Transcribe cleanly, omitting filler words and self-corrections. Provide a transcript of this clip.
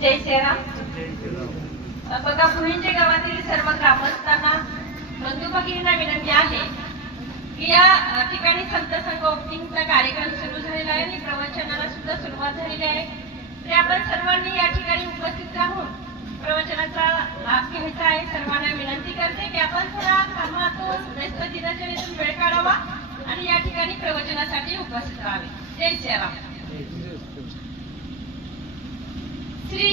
जय श्रीराम. बघा, पुणे गावातील सर्व ग्रामस्थांना बंधू भगिनींना विनंती आहे की या ठिकाणी संत संघ ओपनिंगचा कार्यक्रम सुरू झालेला आहे आणि प्रवचनाला सुद्धा सुरुवात झालेली आहे. तर आपण सर्वांनी या ठिकाणी उपस्थित राहून प्रवचनाचा लाभ घ्यायचा आहे. सर्वांना विनंती करते की आपण थोडा कामातून व्यस्त दिनचर्येतून वेळ काढावा आणि या ठिकाणी प्रवचनासाठी उपस्थित राहावे. जय श्रीराम. श्री